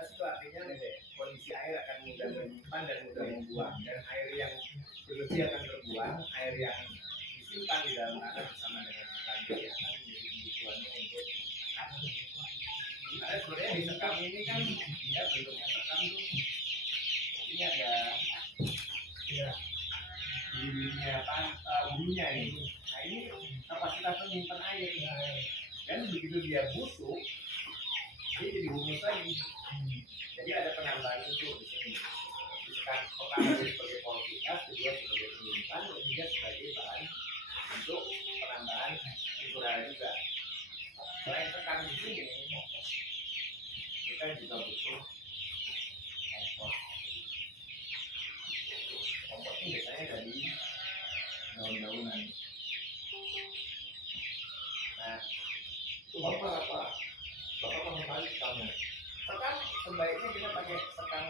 kapasitas itu artinya kondisi air akan mudah menyimpan dan mudah membuang, dan air yang berlebih akan terbuang, air yang disimpan di dalam tanah bersama dengan tekanan akan menjadi kebutuhannya untuk sekam. Karena sebenarnya di sekam ini kan ya bentuknya sekam itu ini ada ya bulunya ini. Nah ini kapasitas menyimpan air, dan begitu dia busuk dia jadi humus lagi. Jadi ada penambahan untuk di sini. Pertama sebagai kualitas, kedua sebagai penyimpan, ketiga sebagai bahan untuk penambahan unsur air juga. Selain sekam di sini, kita juga butuh kompos. Kompos ini biasanya dari daun-daunan. Nah, itu bapak mengetahui sekamnya. Sekam sebaiknya kita pakai sekam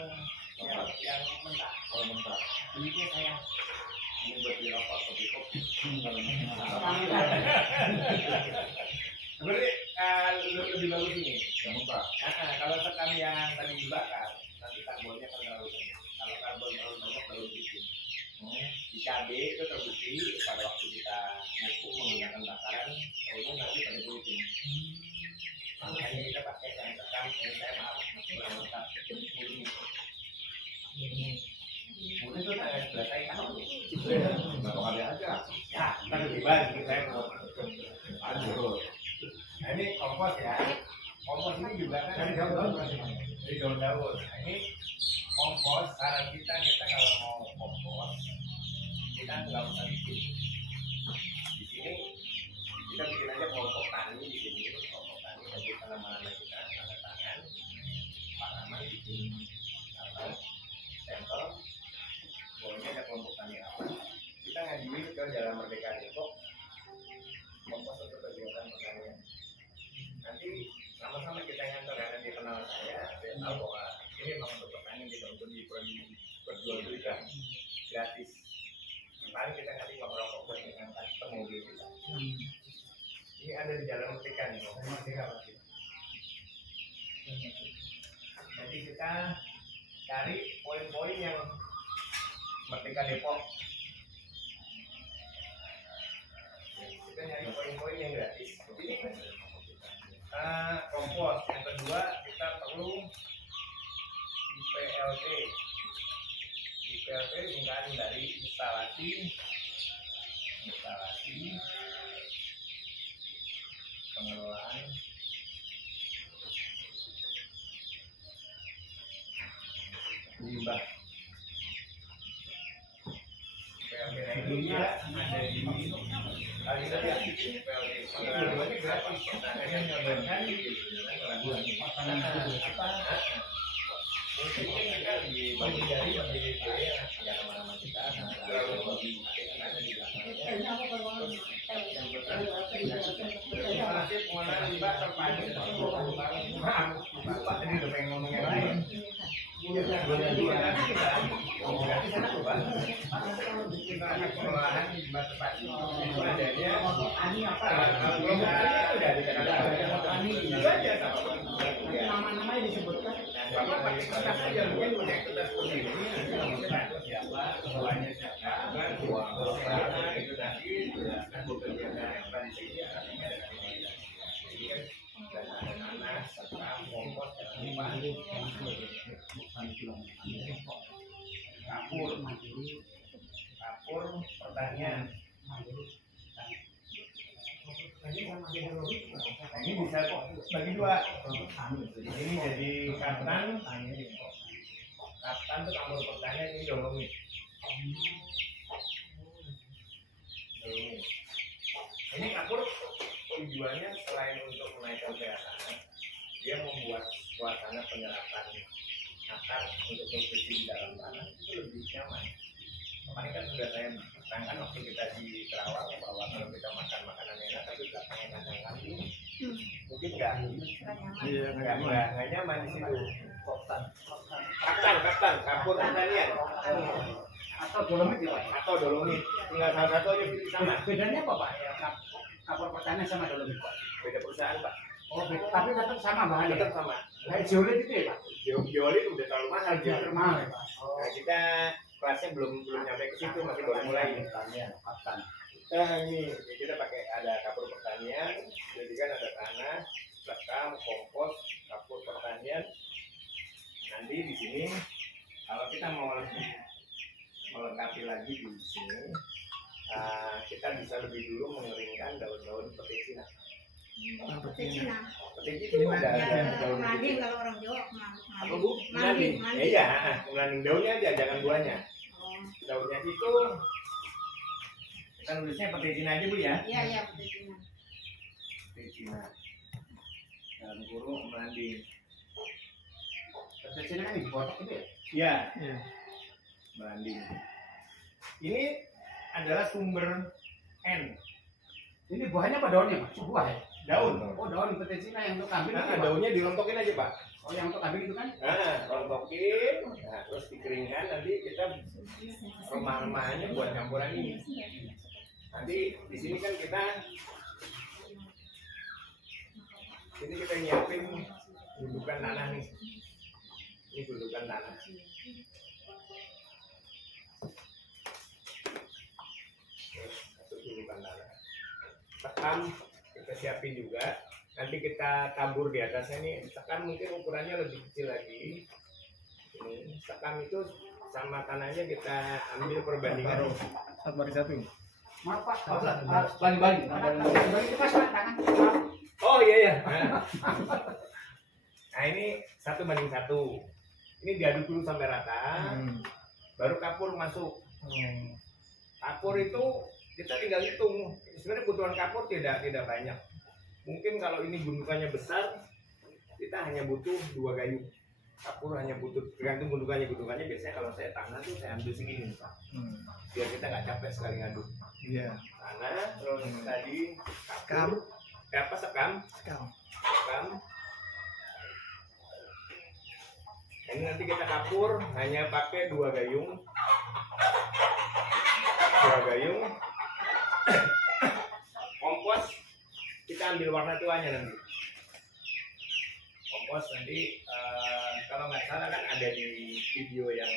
yang mentah. Kalau mentah, kulitnya sayang. Ini buat di rokok atau kopi. Sebenarnya lebih bagus ini yang mentah. Kalau sekam yang tadi dibakar, nanti karbonnya akan terlalu banyak. Kalau karbon terlalu banyak baru bikin. Di cabai itu terbukti pada waktu kita ngepuk menggunakan bakaran, tahunya nanti pada kulitnya. Makanya kita pakai yang sekam, yang saya maaf kurang lengkap murni. Murni itu selesai tahu. Berapa kali aja? Ya, kita lebih banyak saya mau. Aduh. Nah ini kompos ya. Kompos ini juga kan dari daun-daun. Nah ini kompos, saran kita kalau mau kompos kita nggak usah bikin. Di sini kita bikin aja kelompok tani di sini. Jadi tanaman kita tanda tangan, tanaman bikin sampel, bolehnya ada kelompok tani apa? Kita ngajuin ke Jalan Merdeka Depok, kompos untuk kegiatan pertanian. Nanti sama-sama kita ngantor karena dia kenal saya tahu bahwa ini memang untuk pertanian tidak untuk diperjualbelikan gratis. Paling kita nanti ngobrol dengan pengemudi kita. Ini ada di Jalan Merdeka nih, jadi kita cari poin-poin yang Merdeka Depok. Kita nyari poin-poin yang gratis. Ini kompos. Yang kedua kita perlu IPLT. IPLT singkatan dari instalasi pengelolaan limbah. PLT ini ada di pengelolaan limbah terpadu. Lupa tadi udah pengen ngomong yang lain. Pengelolaan limbah terpadu itu adanya nama-namanya disebutkan. Bapak pakai kertas aja, mungkin punya kertas seperti ini. Siapa, ketuanya siapa, itu tadi jelaskan bekerja yang di sini artinya ada dan ada nanas serta kompos kapur pertanian. Nah, ini bisa bagi dua. Ini jadi kaftan tuh kapur pertanian, ini dolomit. Ini kapur tujuannya selain untuk menaikkan pH, dia membuat suasana penyerapan akar untuk nutrisi di dalam tanah itu lebih nyaman. Kemarin kan sudah saya terangkan waktu kita di Kerawang bahwa kalau kita makan makanan enak tapi belakangnya kandang kambing, mungkin nggak nyaman di situ. Kaftan, kapur pertanian. Atau dolomit, tinggal salah satu aja pilih sama. Bedanya apa Pak? Ya, kapur pertanian sama dolomit Pak? Beda perusahaan Pak. Oh, tapi tetap sama bahannya. Tetap sama. Kayak Geolit itu ya Pak? Biolin udah terlalu mahal Harga dia. mahal ya Pak. Nah, kita kelasnya belum nyampe ke situ, masih baru mulai. Pertanian, pakan. Nah, ini kita pakai ada kapur pertanian, jadi kan ada tanah, sekam, kompos, kapur pertanian. Nanti di sini kalau kita mau lebih melengkapi lagi di sini, kita bisa lebih dulu mengeringkan daun-daun pete Cina. Pete Cina. Pete Cina itu ada daun Melanding gitu. kalau orang Jawa Apa bu? Melanding. Iya, melanding daunnya aja, jangan buahnya. Oh, Daunnya itu kita nulisnya pete Cina aja bu ya. iya iya pete Cina. Pete Cina. Dalam kurung melanding. Pete Cina kan di kotak gitu ya? Iya. Melanding. Ini adalah sumber N. Ini buahnya apa daunnya Pak? Buah ya? Daun. Oh daun pete Cina yang untuk kambing itu Nah, Pak? daunnya dirontokin aja pak. Oh yang untuk kambing itu kan? Nah, rontokin, nah, terus dikeringkan, nanti kita remah-remahannya buat campuran ini. Nanti di sini kan kita nyiapin gundukan tanah nih. Ini gundukan tanah. Terus satu gundukan tanah. Sekam kita siapin juga. Nanti kita tabur di atasnya nih. Sekam mungkin ukurannya lebih kecil lagi. Ini sekam itu sama tanahnya kita ambil perbandingan. Satu bagi satu. Maaf Pak. Bagi-bagi. Bagi itu Mas Pak, tangan. Oh iya ya. Nah ini 1:1. Ini diaduk dulu sampai rata. Baru kapur masuk. Kapur itu kita tinggal hitung. Sebenarnya kebutuhan kapur tidak banyak. Mungkin kalau ini gundukannya besar, kita hanya butuh 2 gayung. Kapur hanya butuh, tergantung gundukannya. Gundukannya biasanya kalau saya tanah tuh saya ambil segini nih, Pak. Biar kita nggak capek sekali ngaduk. Iya. Tanah, terus tadi Sekam. kapur. Apa sekam? Sekam. Sekam. Ini nanti kita kapur hanya pakai 2 gayung. 2 gayung. Kompos kita ambil warna tuanya nanti. Kompos nanti kalau nggak salah kan ada di video yang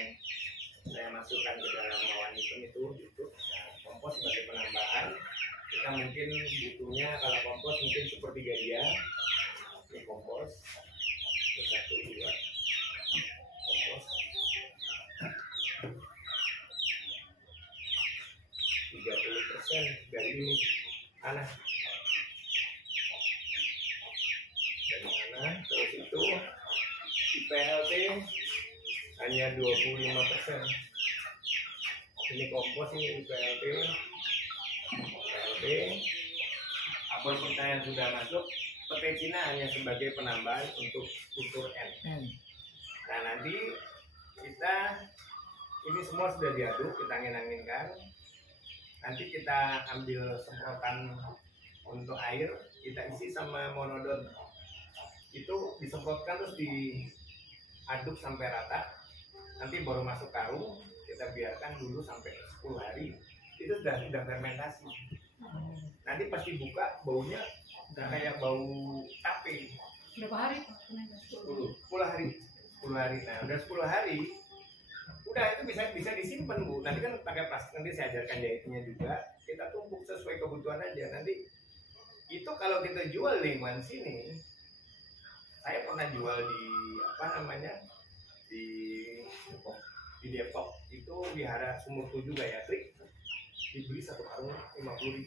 saya masukkan ke dalam Mawan Hitam itu YouTube. Nah, kompos sebagai penambahan kita mungkin butuhnya kalau kompos mungkin sepertiga dia. Ini kompos. Ini 1, 2. Kompos 30% dari ini tanah. Dari tanah, terus itu IPLT hanya 25%. Ini kompos, ini IPLT. Apel pertanian sudah masuk, pete Cina hanya sebagai penambahan untuk unsur N. Nah nanti kita ini semua sudah diaduk, kita angin-anginkan. Nanti kita ambil semprotan untuk air, kita isi sama monodon. Itu disemprotkan terus diaduk sampai rata. Nanti baru masuk karung, kita biarkan dulu sampai 10 hari. Itu sudah fermentasi. Nanti pasti buka baunya udah kayak bau tape. Berapa hari? 10 hari. 10 hari. Nah, udah 10 hari. Udah itu bisa disimpan, Bu. Nanti kan pakai plastik, nanti saya ajarkan jahitnya juga. Kita tumpuk sesuai kebutuhan aja. Nanti itu kalau kita jual di lingkungan sini, saya pernah jual di apa namanya? Di Depok itu wihara Sumurtu juga ya, Trik. Dibeli 1 karung 50.000.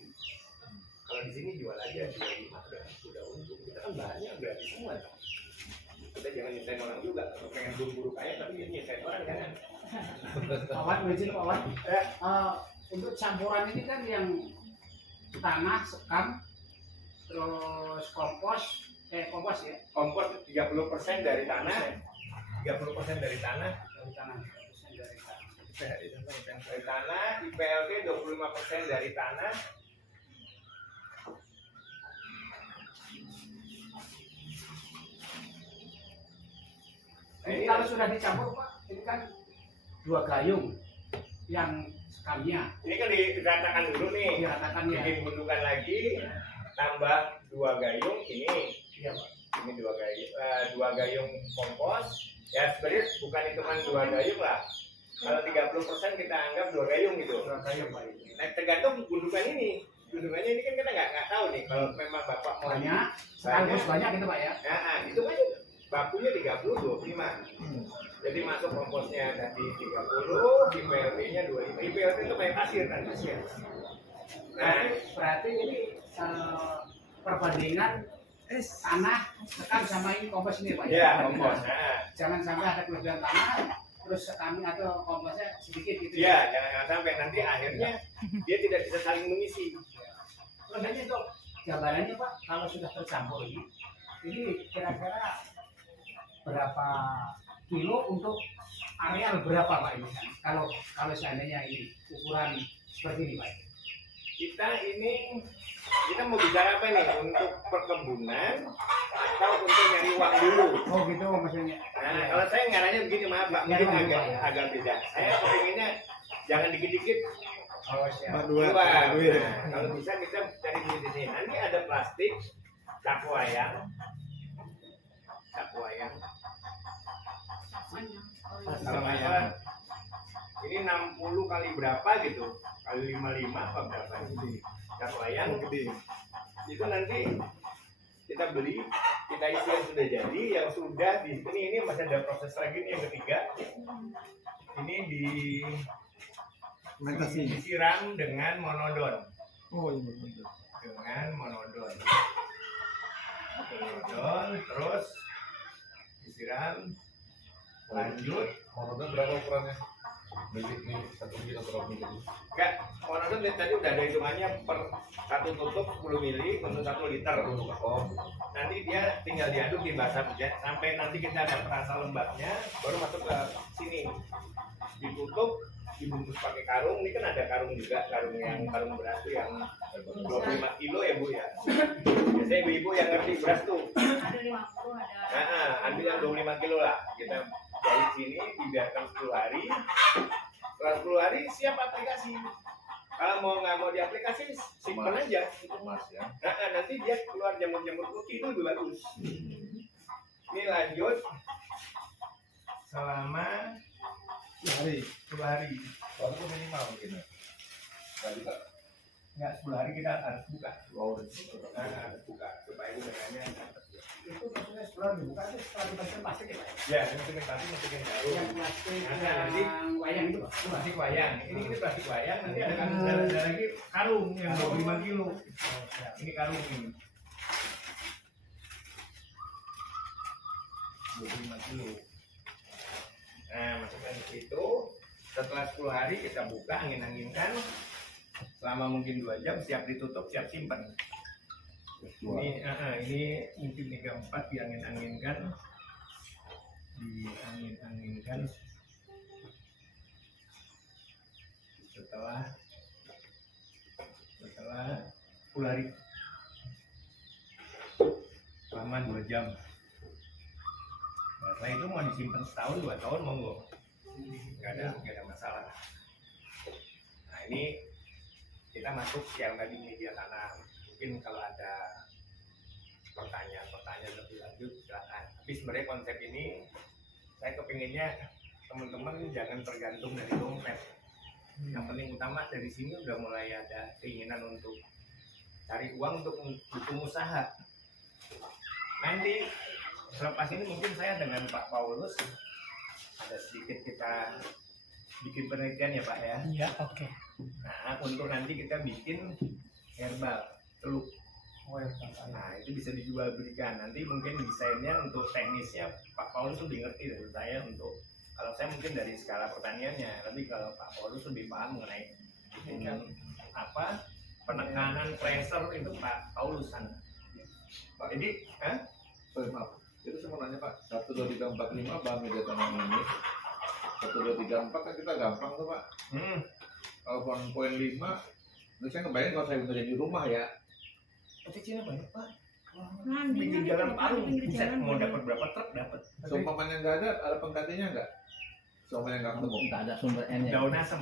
Kalau di sini jual aja 25 udah untung. Kita kan bahannya gratis semua. Kita jangan nyusahin orang juga. Kalau pengen buru-buru kaya tapi nyusahin orang jangan. Kawan, izin kawan. Untuk campuran ini kan yang tanah, sekam, terus kompos ya. Kompos 30% dari tanah. 30% dari tanah. Dari tanah, 30% dari tanah. Dari tanah, IPLT 25% dari tanah. Ini kalau sudah dicampur Pak, ini kan 2 gayung yang sekamnya Ini kan diratakan dulu nih. diratakan ya. Bikin gundukan lagi, tambah 2 gayung ini. Iya Pak. Ini 2 gayung kompos, Ya sebenarnya bukan hitungan 2 gayung lah. Kalau 30% kita anggap 2 gayung gitu. Dua gayung Pak. Nah, tergantung gundukan ini. Gundukannya ini kan kita nggak tahu nih. Kalau memang bapak mau Banyak, sekaligus banyak gitu Pak ya. nah, itu aja bakunya 30, 25. Jadi masuk komposnya tadi 30, IPLP-nya 25. IPLP itu kayak pasir kan? Pasir. Nah, Berarti ini perbandingan tanah sekam sama ini kompos ini Pak ya ya. kompos. Nah, Jangan sampai ada kelebihan tanah terus sekami atau komposnya sedikit gitu. ya jangan sampai nanti akhirnya dia tidak bisa saling mengisi. Sebenarnya itu gambarannya Pak kalau sudah tercampur ini kira-kira berapa kilo untuk areal berapa Pak ini kan? Kalau seandainya ini ukuran seperti ini Pak. Kita mau bicara apa nih? Untuk perkebunan atau untuk nyari uang dulu? Oh gitu maksudnya. Nah, kalau saya ngaranya begini, maaf Pak, mungkin Nyari uang, ya. agak beda. Saya pengennya jangan dikit-dikit Oh siap. Dua. keluar. Nah, kalau bisa kita cari duit di sini. Nanti ada plastik, sapu ayam, Mana? Oh, iya. kalau nggak salah, ini 60 kali berapa gitu, kali 55 apa berapa? Sapu ayam. Gede. Itu nanti kita beli, kita isi yang sudah jadi, yang sudah di sini ini masih ada proses lagi nih yang ketiga. Ini Fermentasi. disiram dengan monodon, Oh iya betul. dengan monodon, terus disiram, lanjut. Monodon berapa ukurannya? Milik 1 mili atau berapa mili? Enggak, monodon dari tadi udah ada hitungannya per satu tutup 10 mili untuk 1 liter. Oh, Nanti dia tinggal diaduk di basah aja sampai nanti kita ada perasa lembabnya, baru masuk ke sini, ditutup, dibungkus pakai karung. Ini kan ada karung juga, karung beras tuh yang 25 kilo ya Bu ya. Biasanya ibu-ibu yang ngerti beras tuh. Ada 50, ada. Nah, ambil yang 25 kilo lah. Kita dari sini dibiarkan 10 hari. Setelah 10 hari siap aplikasi. Kalau nggak mau diaplikasi, simpan aja. emas ya. Nah, nanti dia keluar jamur-jamur putih itu lebih bagus. Ini lanjut selama 10 hari. Kalau itu minimal mungkin ya. Nggak bisa. Enggak, 10 hari kita harus buka. Wow, Nah, harus buka supaya udaranya dapat. Itu maksudnya setelah dibuka itu setelah dipasang plastik ya Pak. Ya, masukin plastik, masukin Yang jarum. plastik Nah, yang nanti wayang itu Pak. Plastik wayang. Ini plastik wayang. Nanti ada lagi karung yang 25 kilo. Ini karung ini. 25 kilo. Nah, masukkan ke situ. Setelah 10 hari kita buka, angin-anginkan. Selama mungkin 2 jam, siap ditutup, siap simpan. Ini mungkin 3-4 diangin-anginkan. Diangin-anginkan. Setelah 10 hari. Selama 2 jam. Nah, setelah itu mau disimpan setahun 2 tahun monggo, nggak ada masalah. Nah ini kita masuk yang tadi media tanam. Mungkin kalau ada pertanyaan lebih lanjut silakan. Tapi sebenarnya konsep ini saya kepinginnya teman-teman jangan tergantung dari dompet. Yang paling utama dari sini udah mulai ada keinginan untuk cari uang untuk dukung usaha. Nanti selepas ini mungkin saya dengan Pak Paulus ada sedikit kita bikin penelitian ya Pak ya. Iya, oke. Nah untuk nanti kita bikin herbal teluk. Nah itu bisa dijual belikan. Nanti mungkin desainnya untuk teknisnya Pak Paulus lebih ngerti dari saya. Untuk kalau saya mungkin dari skala pertaniannya, tapi kalau Pak Paulus lebih paham mengenai apa penekanan pressure itu Pak Paulus sana. Jadi, Sorry, maaf. Itu saya mau nanya Pak, 1, 2, 3, 4, 5 bahan media tanam ini 1, 2, 3, 4 kan kita gampang tuh Pak. Kalau poin 5 itu saya ngebayangin kalau saya bekerja di rumah ya. Cina banyak Pak. Nah, Pinggir di jalan parung, pinggir bisa jalan. mau dapat berapa truk dapat. Seumpamanya nggak ada penggantinya nggak? Seumpamanya nggak ketemu. Nggak ada sumber N ya. Daun asem.